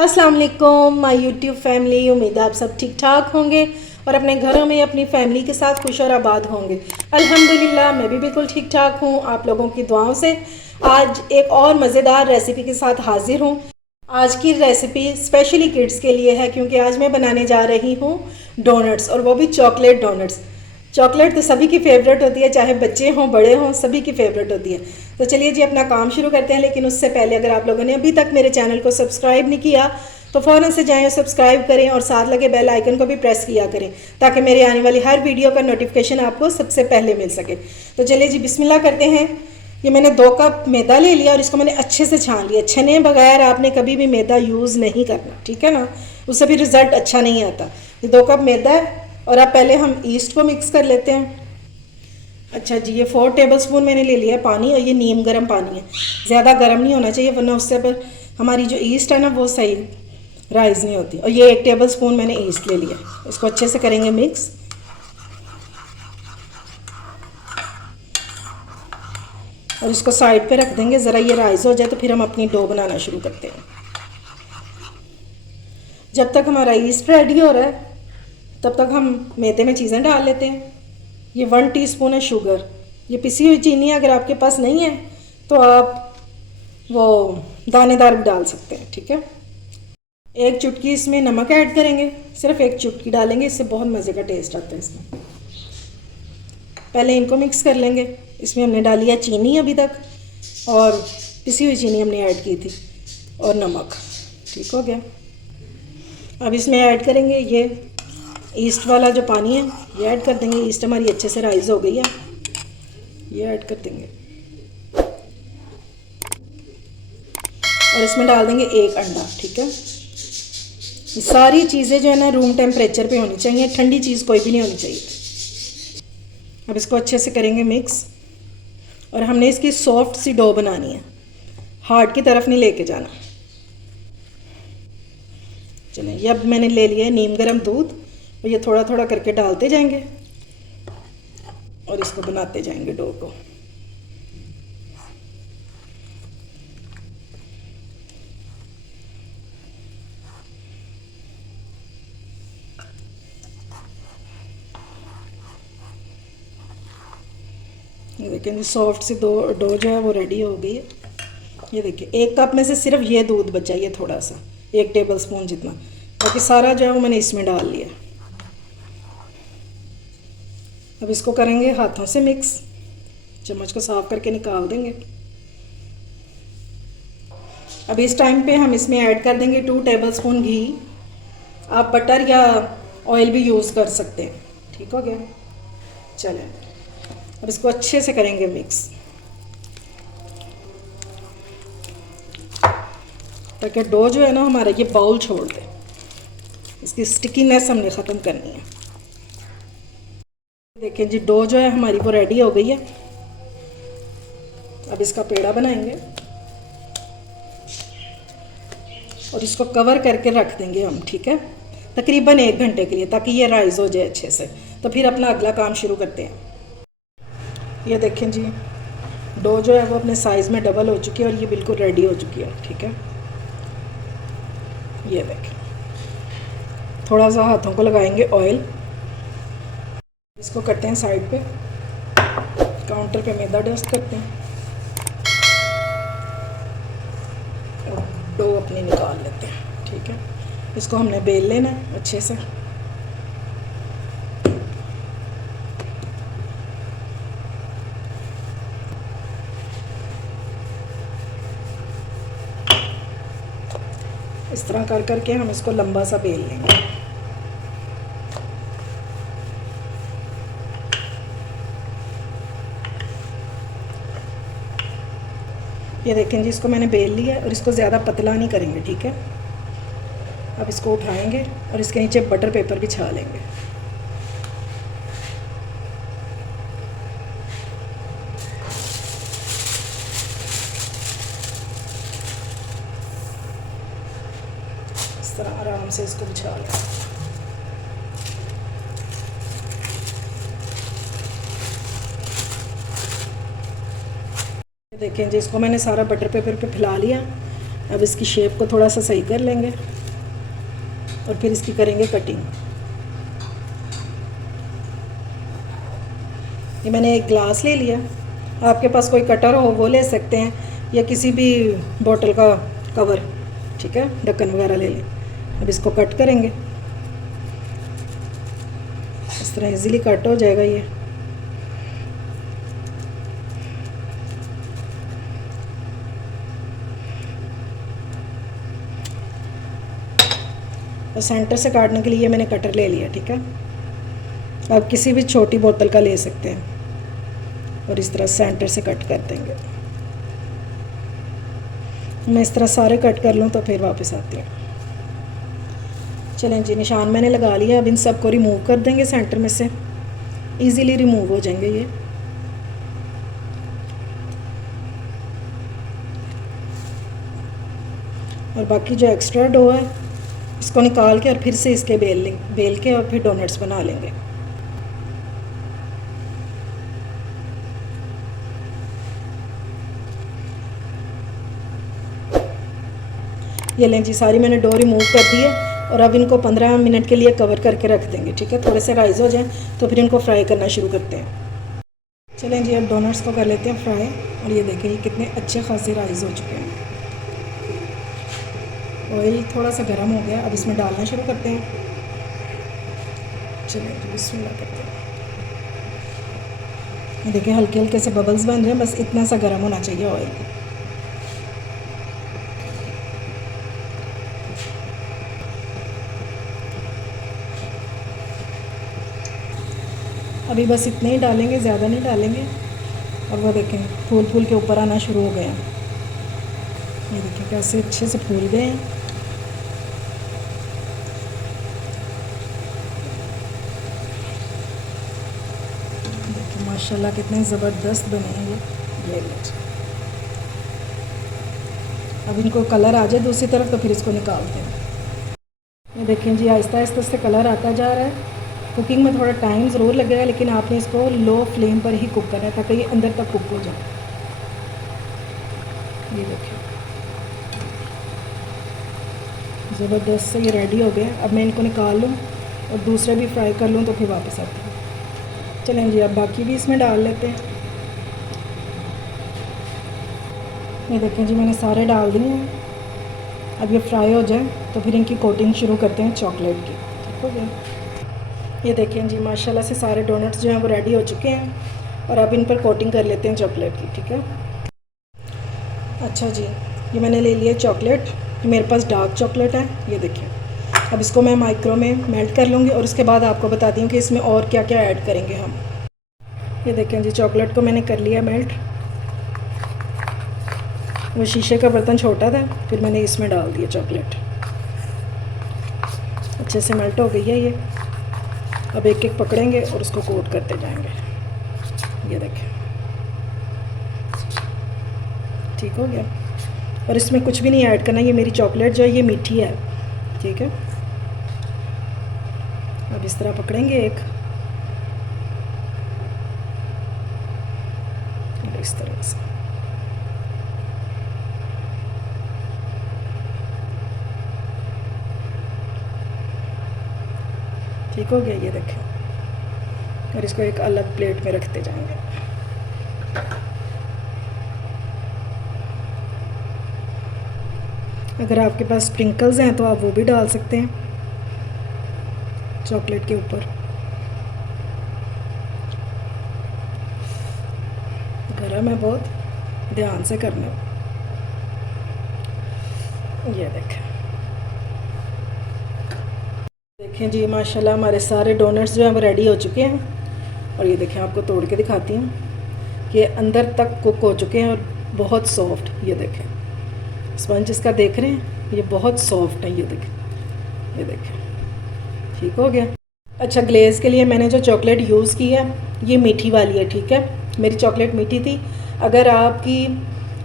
अस्सलाम वालेकुम my YouTube family. उम्मीद है आप सब ठीक ठाक होंगे और अपने घरों में अपनी फैमिली के साथ खुश और आबाद होंगे। अल्हम्दुलिल्लाह मैं भी बिल्कुल ठीक ठाक हूँ, आप लोगों की दुआओं से। आज एक और मज़ेदार रेसिपी के साथ हाजिर हूँ। आज की रेसिपी स्पेशली किड्स के लिए है क्योंकि आज मैं बनाने जा रही हूँ डोनट्स, और वो भी चॉकलेट डोनट्स। चॉकलेट तो सभी की फेवरेट होती है, चाहे बच्चे हों बड़े हों, सभी की फेवरेट होती है। तो चलिए जी अपना काम शुरू करते हैं। लेकिन उससे पहले अगर आप लोगों ने अभी तक मेरे चैनल को सब्सक्राइब नहीं किया तो फ़ौरन से जाएं और सब्सक्राइब करें और साथ लगे बेल आइकन को भी प्रेस किया करें ताकि मेरे आने वाली हर वीडियो का नोटिफिकेशन आपको सबसे पहले मिल सके। तो चलिए जी बिस्मिल्लाह करते हैं। ये मैंने 2 कप मैदा ले लिया और इसको मैंने अच्छे से छान लिया। छने बगैर आपने कभी भी मैदा यूज़ नहीं करना, ठीक है ना, उससे भी रिज़ल्ट अच्छा नहीं आता। ये 2 कप मैदा है और अब पहले हम ईस्ट को मिक्स कर लेते हैं। अच्छा जी, ये 4 टेबलस्पून मैंने ले लिया है पानी, और ये नीम गर्म पानी है। ज़्यादा गर्म नहीं होना चाहिए वरना उससे पर हमारी जो ईस्ट है ना वो सही राइज़ नहीं होती। और ये 1 टेबलस्पून मैंने ईस्ट ले लिया। इसको अच्छे से करेंगे मिक्स। और इसको साइड पे रख देंगे, ज़रा ये राइज़ हो जाए तो फिर हम अपनी डो बनाना शुरू करते हैं। जब तक हमारा ईस्ट रेडी हो रहा है तब तक हम मैदे में चीज़ें डाल लेते हैं। ये 1 टीस्पून है शुगर, ये पिसी हुई चीनी है। अगर आपके पास नहीं है तो आप वो दानेदार भी डाल सकते हैं, ठीक है। 1 चुटकी इसमें नमक ऐड करेंगे, सिर्फ 1 चुटकी डालेंगे, इससे बहुत मज़े का टेस्ट आता है इसमें। पहले इनको मिक्स कर लेंगे। इसमें हमने डाली है चीनी अभी तक, और पिसी हुई चीनी हमने ऐड की थी, और नमक। ठीक हो गया। अब इसमें ऐड करेंगे ये ईस्ट वाला जो पानी है, ये ऐड कर देंगे। ईस्ट हमारी अच्छे से राइज़ हो गई है, ये ऐड कर देंगे। और इसमें डाल देंगे 1 अंडा, ठीक है। ये सारी चीज़ें जो है ना रूम टेम्परेचर पे होनी चाहिए, ठंडी चीज़ कोई भी नहीं होनी चाहिए। अब इसको अच्छे से करेंगे मिक्स, और हमने इसकी सॉफ्ट सी डो बनानी है, हार्ड की तरफ नहीं लेके जाना। चलें, ये अब मैंने ले लिया है नीम गर्म दूध, और ये थोड़ा थोड़ा करके डालते जाएंगे और इसको बनाते जाएंगे डो को। ये देखिए सॉफ्ट सी डो जो है वो रेडी हो गई है। ये देखिए 1 कप में से सिर्फ ये दूध बचा, ये थोड़ा सा 1 टेबलस्पून जितना, बाकी सारा जो है वो मैंने इसमें डाल लिया। अब इसको करेंगे हाथों से मिक्स, चम्मच को साफ करके निकाल देंगे। अब इस टाइम पे हम इसमें ऐड कर देंगे 2 टेबलस्पून घी। आप बटर या ऑयल भी यूज़ कर सकते हैं, ठीक हो गया। चलें, अब इसको अच्छे से करेंगे मिक्स ताकि डो जो है ना हमारा ये बाउल छोड़ दे। इसकी स्टिकीनेस हमने ख़त्म करनी है। देखिए जी डो जो है हमारी वो रेडी हो गई है। अब इसका पेड़ा बनाएंगे और इसको कवर करके रख देंगे हम, ठीक है, तकरीबन 1 घंटे के लिए, ताकि ये राइज़ हो जाए अच्छे से। तो फिर अपना अगला काम शुरू करते हैं। ये देखें जी डो जो है वो अपने साइज़ में डबल हो चुकी है और ये बिल्कुल रेडी हो चुकी है, ठीक है। ये देखें, थोड़ा सा हाथों को लगाएंगे ऑयल, इसको करते हैं साइड पे, काउंटर पे मैदा डस्ट करते हैं और डो अपनी निकाल लेते हैं, ठीक है। इसको हमने बेल लेना है अच्छे से। इस तरह कर करके हम इसको लंबा सा बेल लेंगे। ये देखें जी इसको मैंने बेल लिया है और इसको ज़्यादा पतला नहीं करेंगे, ठीक है। अब इसको उठाएंगे और इसके नीचे बटर पेपर बिछा लेंगे। इस तरह आराम से इसको बिछा लेंगे। देखें जी इसको मैंने सारा बटर पेपर पे फैला लिया अब इसकी शेप को थोड़ा सा सही कर लेंगे और फिर इसकी करेंगे कटिंग। ये मैंने एक ग्लास ले लिया, आपके पास कोई कटर हो वो ले सकते हैं, या किसी भी बोतल का कवर, ठीक है, ढक्कन वगैरह ले लें। अब इसको कट करेंगे, इस तरह इजीली कट हो जाएगा ये। और सेंटर से काटने के लिए मैंने कटर ले लिया, ठीक है। आप किसी भी छोटी बोतल का ले सकते हैं और इस तरह सेंटर से कट कर देंगे। मैं इस तरह सारे कट कर लूँ तो फिर वापस आती हूँ। चलें जी, निशान मैंने लगा लिया। अब इन सब को रिमूव कर देंगे सेंटर में से, इजीली रिमूव हो जाएंगे ये। और बाकी जो एक्स्ट्रा डो है इसको निकाल के और फिर से इसके बेल के और फिर डोनट्स बना लेंगे। ये लें जी, सारी मैंने डो रिमूव कर दी है और अब इनको 15 मिनट के लिए कवर करके रख देंगे, ठीक है। थोड़े से राइज़ हो जाएं तो फिर इनको फ्राई करना शुरू करते हैं। चलें जी, अब डोनट्स को कर लेते हैं फ्राई। और ये देखें, ये कितने अच्छे खासे राइज़ हो चुके हैं। ऑयल थोड़ा सा गर्म हो गया, अब इसमें डालना शुरू करते हैं। चलें जी, बिस्मिल्लाह करते हैं। ये देखिए, हल्के हल्के से बबल्स बन रहे हैं, बस इतना सा गर्म होना चाहिए ऑयल। अभी बस इतने ही डालेंगे, ज़्यादा नहीं डालेंगे। और वो देखें, फूल फूल के ऊपर आना शुरू हो गया। ये देखिए कैसे अच्छे से फूल गए हैं। देखिए माशाल्लाह कितने ज़बरदस्त बने हैं ये लीजिए। अब इनको कलर आ जाए दूसरी तरफ तो फिर इसको निकालते हैं। ये देखें जी, आहिस्ता आहिस्ता से कलर आता जा रहा है। कुकिंग में थोड़ा टाइम ज़रूर लगेगा, लेकिन आपने इसको लो फ्लेम पर ही कुक करना है ताकि ये अंदर तक कुक हो जाए। ये देखिए ज़बरदस्त से ये रेडी हो गया। अब मैं इनको निकाल लूँ और दूसरे भी फ्राई कर लूँ तो फिर वापस आती हूँ। चलें जी, अब बाकी भी इसमें डाल लेते हैं। ये देखें जी, मैंने सारे डाल दिए हैं। अब ये फ्राई हो जाए तो फिर इनकी कोटिंग शुरू करते हैं चॉकलेट की, ठीक हो गया। ये देखें जी, माशाल्लाह से सारे डोनट्स जो हैं वो रेडी हो चुके हैं और अब इन पर कोटिंग कर लेते हैं चॉकलेट की, ठीक है। अच्छा जी, ये मैंने ले लिया चॉकलेट। मेरे पास डार्क चॉकलेट है, ये देखिए। अब इसको मैं माइक्रो में मेल्ट कर लूँगी और उसके बाद आपको बताती हूँ कि इसमें और क्या क्या ऐड करेंगे हम। ये देखें जी, चॉकलेट को मैंने कर लिया मेल्ट। वो शीशे का बर्तन छोटा था, फिर मैंने इसमें डाल दिया चॉकलेट। अच्छे से मेल्ट हो गई है ये। अब एक एक पकड़ेंगे और उसको कोट करते जाएंगे। ये देखें, ठीक हो गया। और इसमें कुछ भी नहीं ऐड करना। ये मेरी चॉकलेट जो है ये मीठी है, ठीक है। अब इस तरह पकड़ेंगे एक, इस तरह से। ठीक हो गया, ये देखें। और इसको एक अलग प्लेट में रखते जाएंगे। अगर आपके पास स्प्रिंकल्स हैं तो आप वो भी डाल सकते हैं चॉकलेट के ऊपर। गरम है बहुत, ध्यान से करना। ये देखें जी, माशाल्लाह हमारे सारे डोनट्स जो हैं वो रेडी हो चुके हैं। और ये देखें, आपको तोड़ के दिखाती हूँ कि अंदर तक कुक हो चुके हैं और बहुत सॉफ्ट। ये देखें, स्पंज इसका देख रहे हैं, ये बहुत सॉफ्ट है। ये देखें, ठीक हो गया। अच्छा, ग्लेज़ के लिए मैंने जो चॉकलेट यूज़ की है ये मीठी वाली है, ठीक है। मेरी चॉकलेट मीठी थी। अगर आपकी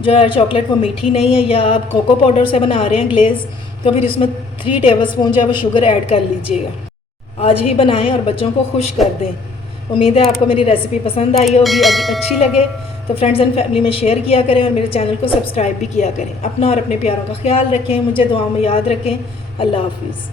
जो है चॉकलेट वो मीठी नहीं है या आप कोको पाउडर से बना रहे हैं ग्लेज़, तो फिर इसमें 3 टेबलस्पून जो है वो शुगर ऐड कर लीजिएगा। आज ही बनाएं और बच्चों को खुश कर दें। उम्मीद है आपको मेरी रेसिपी पसंद आई होगी। अगर अच्छी लगे तो फ्रेंड्स एंड फैमिली में शेयर किया करें और मेरे चैनल को सब्सक्राइब भी किया करें। अपना और अपने प्यारों का ख्याल रखें, मुझे दुआओं में याद रखें। अल्लाह हाफिज़।